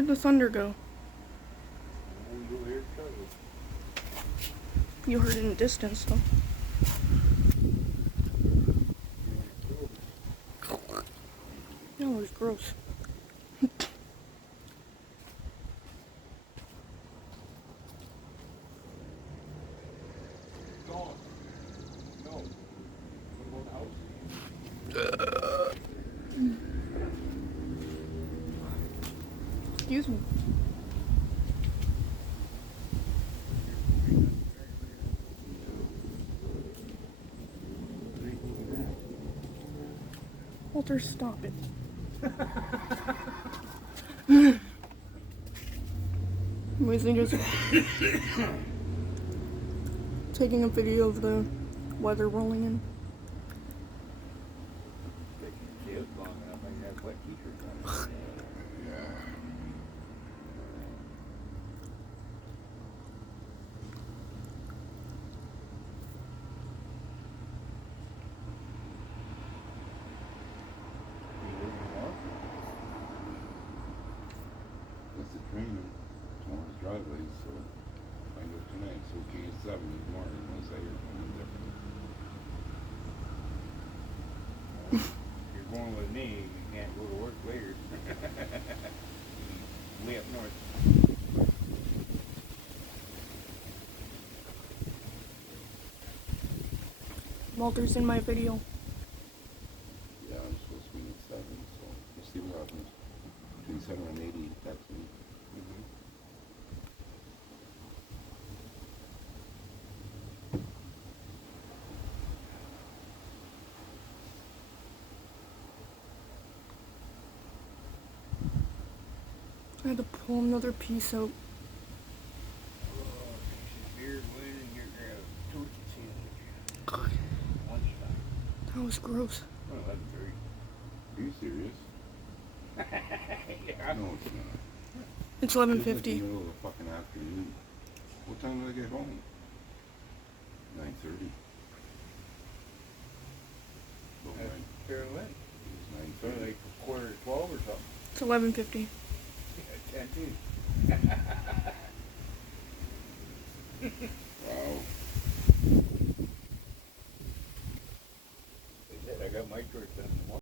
Where'd the thunder go? You heard it in the distance, though. That was gross. Excuse me. Walter, stop it. Was he just taking a video of the weather rolling in? That's the train in tomorrow's driveway, so I go tonight, so okay, it's 7 in the morning, unless I hear something different. If you're going with me, you can't go to work later. Way up north. Walter's in my video. Yeah, I'm supposed to be at 7, so we'll see what happens. Between 7 and 80, that's me. I had to pull another piece out. That was gross. Oh, that's very. Are you serious? Yeah. No, it's not. It's It's like 11:50. the middle of the fucking afternoon. What time did I get home? 9:30. About That's 9. fair late. It So was 9:30. like a quarter to 12 or something. It's 11:50. Yeah, 10 too. Wow. They said I got my chores done in the morning.